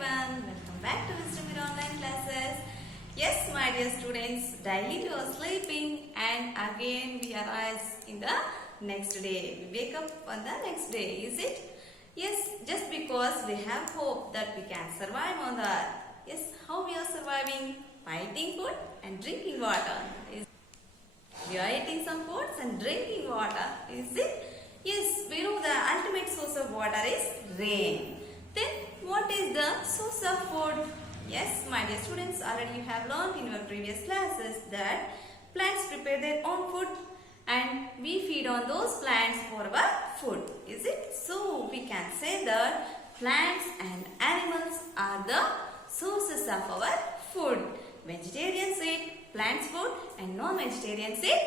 everyone, welcome back to Wisdom in Online Classes. Yes, my dear students, daily we are sleeping and again we arise in the next day. We wake up on the next day, is it? Yes, just because we have hope that we can survive on the earth. Yes, how we are surviving? By eating food and drinking water. We are eating some foods and drinking water, is it? Yes, we know the ultimate source of water is rain. Then what is the source of food? Yes, my dear students, already you have learned in your previous classes that plants prepare their own food and we feed on those plants for our food, is it? So we can say that plants and animals are the sources of our food. Vegetarians eat plants food and non-vegetarians eat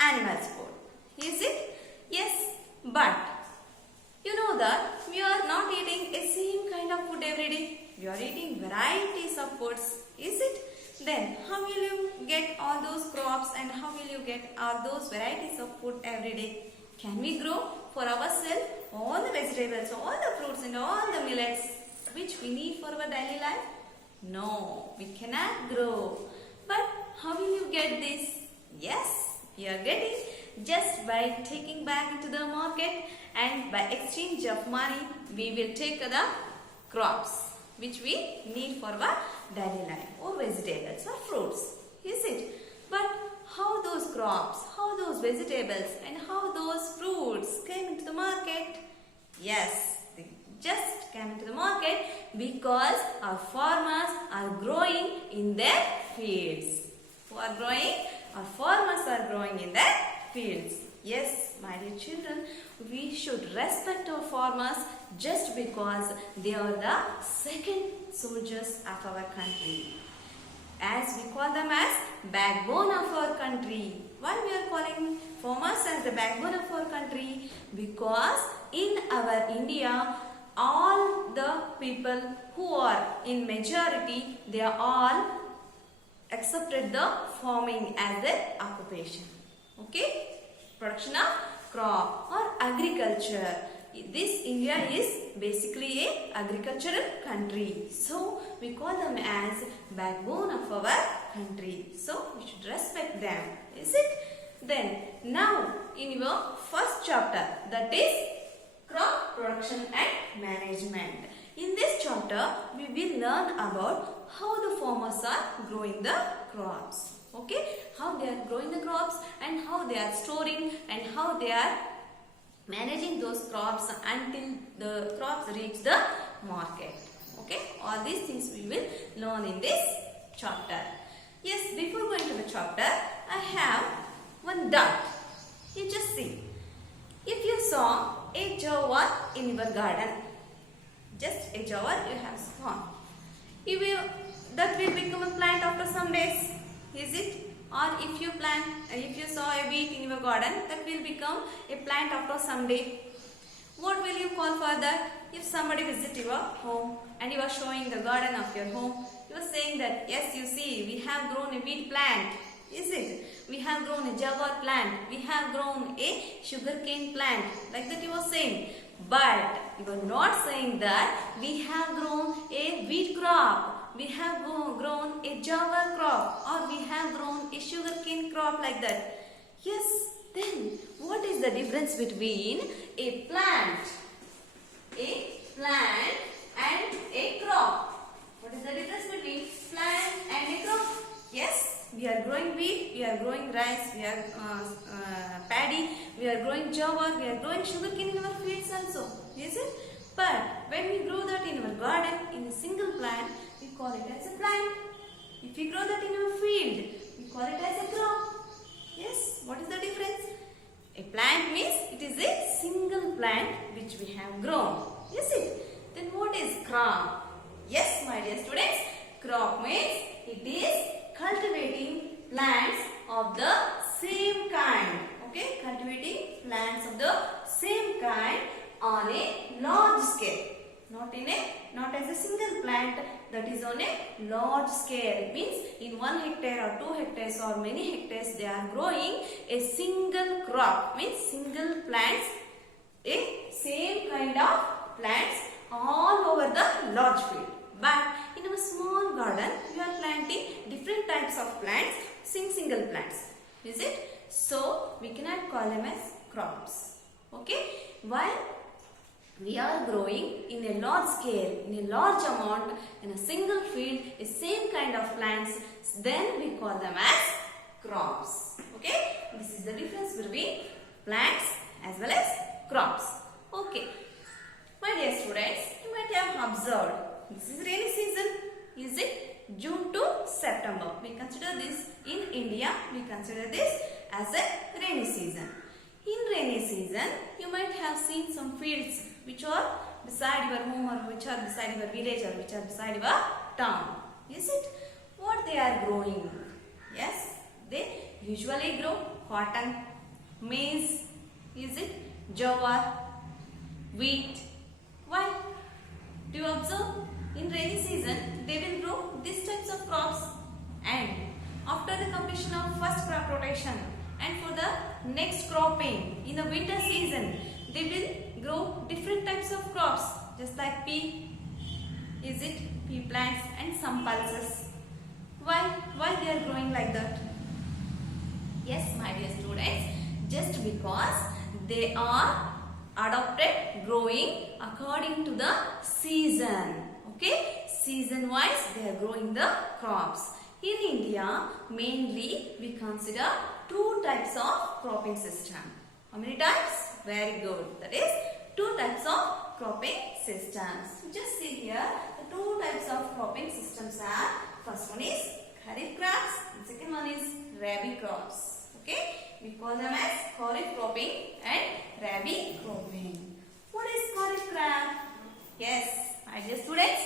animals food, is it? Yes, but you know that we are not eating a same kind of food every day. We are eating varieties of foods, is it? Then how will you get all those crops and how will you get all those varieties of food every day? Can we grow for ourselves all the vegetables, all the fruits and all the millets which we need for our daily life? No, we cannot grow. But how will you get this? Yes, we are getting just by taking back into the market and by exchange of money we will take the crops which we need for our daily life or vegetables or fruits, is it? But how those crops, how those vegetables and how those fruits came into the market? Yes, they just came into the market because our farmers are growing in their fields. Who are growing? Our farmers are growing in their fields. Yes, my dear children, we should respect our farmers just because they are the second soldiers of our country. As we call them as backbone of our country. Why we are calling farmers as the backbone of our country? Because in our India, all the people who are in majority, they are all accepted the farming as their occupation. Okay? Production of crop or agriculture. This India is basically a agricultural country. So we call them as backbone of our country. So we should respect them. Is it? Then now in your first chapter, that is crop production and management. In this chapter we will learn about how the farmers are growing the crops. Okay, how they are growing the crops and how they are storing and how they are managing those crops until the crops reach the market. Okay, all these things we will learn in this chapter. Yes, before going to the chapter, I have one doubt. You just see. If you saw a jowar in your garden, just a jowar you have sown, that will become a plant after some days. Is it? Or if you saw a wheat in your garden, that will become a plant after some day. What will you call for that? If somebody visits your home and you are showing the garden of your home, you are saying that, yes, you see, we have grown a wheat plant. Is it? We have grown a jowar plant. We have grown a sugarcane plant. Like that you are saying. But you are not saying that we have grown a wheat crop. We have grown a jowar crop or we have grown a sugarcane crop like that. Yes, then what is the difference between a plant and a crop? What is the difference between plant and a crop? Yes, we are growing wheat, we are growing rice, we are paddy, we are growing jowar, we are growing sugarcane in our fields also. Is it? But when we grow that in our garden, in a single plant, we call it as a plant. If we grow that in our field, we call it as a crop. Yes, what is the difference? A plant means it is a single plant which we have grown. Is it? Then what is crop? Yes, my dear students, crop means it is cultivating plants of the same kind. Okay, cultivating plants of the same kind on a large scale. Not as a single plant, that is on a large scale. It means in 1 hectare or 2 hectares or many hectares they are growing a single crop. Means single plants, a same kind of plants all over the large field. But in our small garden, we are planting different types of plants, single plants. Is it? So we cannot call them as crops. Okay? While we are growing in a large scale, in a large amount, in a single field, a same kind of plants, then we call them as crops. Okay? This is the difference between plants as well as crops. Okay. My dear students, you might have observed, this is rainy season. Is it? June to September. We consider this in India, we consider this as a rainy season. In rainy season, you might have seen some fields which are beside your home or which are beside your village or which are beside your town. Is it? What they are growing? Yes, they usually grow cotton, maize, is it? Jowar, wheat. Why? Do you observe? In rainy season, they will grow these types of crops, and after the completion of first crop rotation and for the next cropping in the winter season, they will grow different types of crops just like pea, is it? Pea plants and some pulses. Why they are growing like that? Yes, my dear students, just because they are adopted growing according to the season. Okay, season wise they are growing the crops. In India, mainly we consider two types of cropping system. How many types? Very good. That is two types of cropping systems. Just see here, the two types of cropping systems are, first one is Kharif crops and second one is Rabi crops. Okay, we call them as Kharif cropping and Rabi cropping. What is Kharif crop? Yes, my dear students,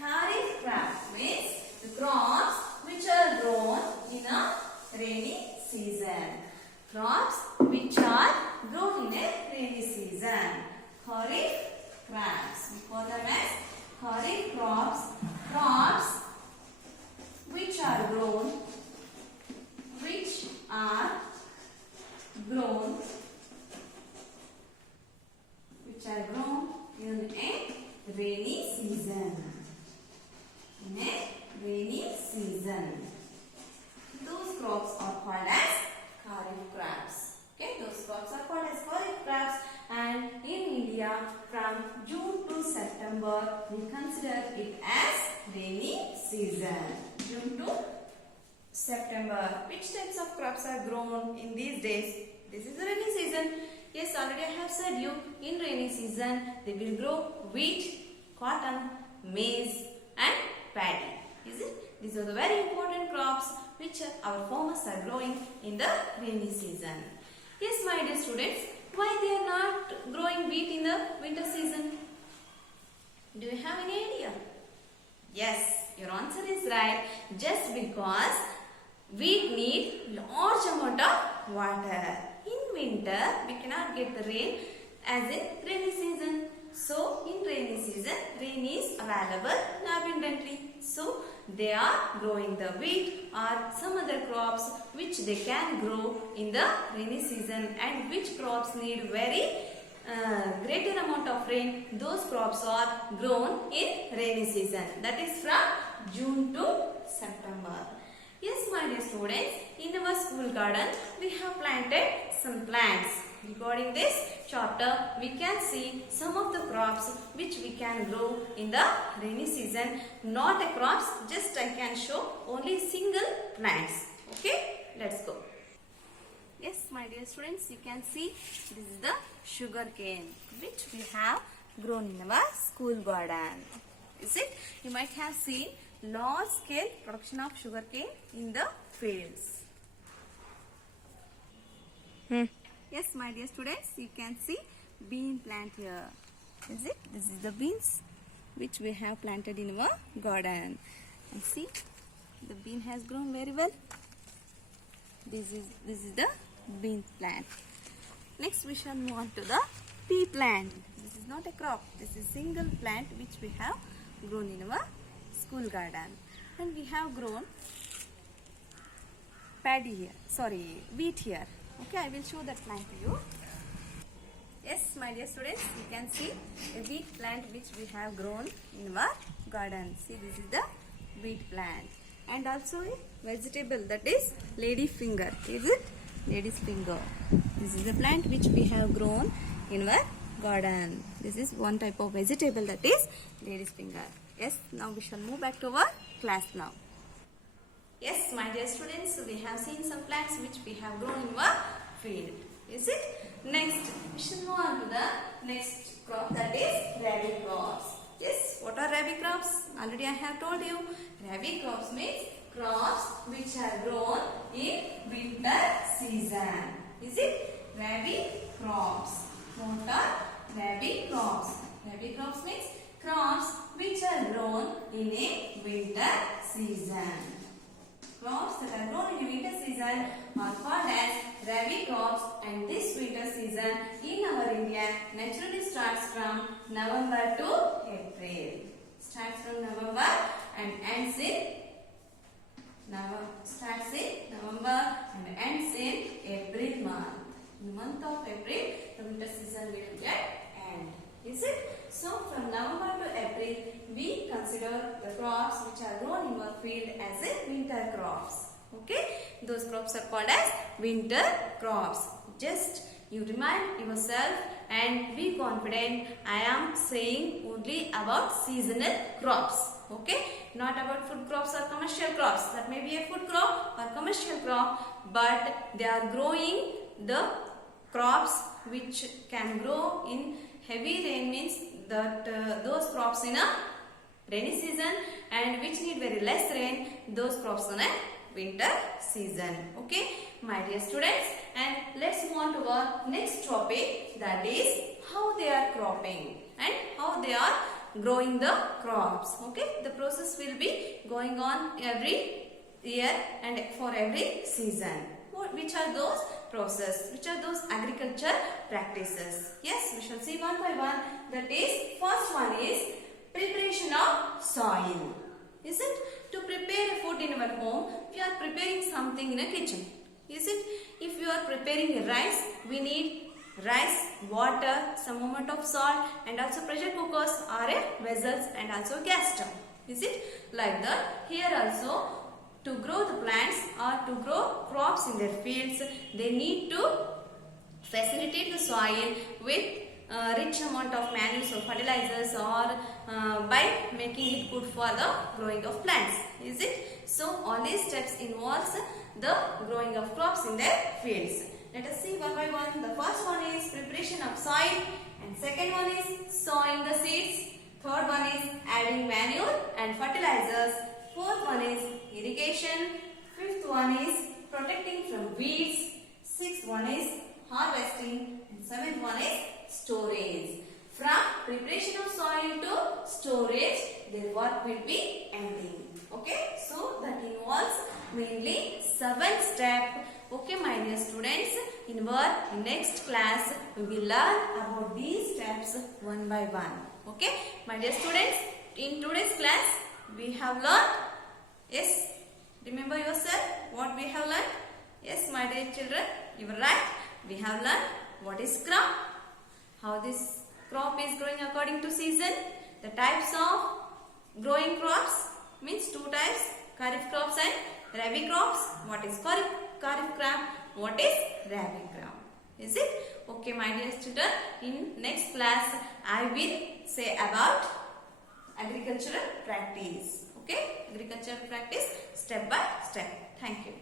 Kharif crop means the crops which are grown in a rainy season. Crops which are grown in a rainy season. Kharif crops. We call them as Kharif crops. Crops which are grown in a rainy season. In a rainy season. Those crops are called as Kharif crops. Okay, those crops are called as Kharif crops, and in India from June to September we consider it as rainy season. June to September. Which types of crops are grown in these days? This is the rainy season. Yes, already I have said you, in rainy season they will grow wheat, cotton, maize and paddy. Is it? These are the very important crops which our farmers are growing in the rainy season. Yes, my dear students, why they are not growing wheat in the winter season? Do you have any idea? Yes, your answer is right. Just because wheat need large amount of water. In winter, we cannot get the rain as in rainy season. So, in rainy season, rain is available abundantly. So, they are growing the wheat or some other crops which they can grow in the rainy season, and which crops need very greater amount of rain. Those crops are grown in rainy season. That is from June to September. Yes, my dear students, in our school garden, we have planted some plants. Regarding this chapter, we can see some of the crops which we can grow in the rainy season. Not a crops, just I can show only single plants. Okay, let's go. Yes, my dear students, you can see this is the sugar cane which we have grown in our school garden. Is it? You might have seen large scale production of sugar cane in the fields. Yes, my dear students, you can see bean plant here. Is it? This is the beans which we have planted in our garden. And see, the bean has grown very well. This is the bean plant. Next, we shall move on to the pea plant. This is not a crop. This is single plant which we have grown in our school garden. And we have grown paddy here. Sorry, wheat here. Okay, I will show that plant to you. Yes, my dear students, you can see a wheat plant which we have grown in our garden. See, this is the wheat plant. And also a vegetable, that is lady finger. Is it? Lady's finger. This is the plant which we have grown in our garden. This is one type of vegetable, that is lady's finger. Yes, now we shall move back to our class now. Yes, my dear students, we have seen some plants which we have grown in our field. Is it? Next, we shall move on to the next crop, that is rabi crops. Yes, what are rabi crops? Already I have told you. Rabi crops means crops which are grown in winter season. Is it? Rabi crops. What are rabi crops? Rabi crops means crops which are grown in a winter season. Crops that are grown in a winter season are called as rabi crops, and this winter season in our India naturally starts from November to April. Starts from November and ends in November and ends in April month. In the month of April, the winter season will get end. Is it? So from November to April, we consider the crops which are grown in our field as a winter crops. Okay? Those crops are called as winter crops. Just you remind yourself and be confident. I am saying only about seasonal crops. Okay? Not about food crops or commercial crops. That may be a food crop or commercial crop, but they are growing the crops which can grow in heavy rain, means that those crops in a rainy season, and which need very less rain, those crops in a winter season. Okay, my dear students, and let's move on to our next topic, that is how they are cropping and how they are growing the crops. Okay, the process will be going on every year and for every season. Which are those process? Which are those agriculture practices? Yes, we shall see one by one. That is, first one is preparation of soil. Is it? To prepare food in our home, we are preparing something in a kitchen. Is it? If you are preparing a rice, we need rice, water, some amount of salt, and also pressure cookers are vessels, and also gas stove. Is it? Like that, here also, to grow the plants or to grow crops in their fields, they need to facilitate the soil with rich amount of manures or fertilizers, or by making it good for the growing of plants. Is it? So all these steps involves the growing of crops in their fields. Let us see one by one. The first one is preparation of soil, and second one is sowing the seeds. Third one is adding manure and fertilizers. Fourth one is irrigation. Fifth one is protecting from weeds. Sixth one is harvesting. And seventh one is storage. From preparation of soil to storage, their work will be ending. Okay, so that involves mainly 7 steps. Okay, my dear students, in our next class, we will learn about these steps one by one. Okay, my dear students, in today's class, we have learned, yes, remember yourself what we have learned? Yes, my dear children, you are right. We have learned what is crop, how this crop is growing according to season, the types of growing crops, means 2 types, kharif crops and rabi crops. What is kharif crop? What is rabi crop? Is it? Okay, my dear children, in next class, I will say about agricultural practice. Okay, agricultural practice step by step. Thank you.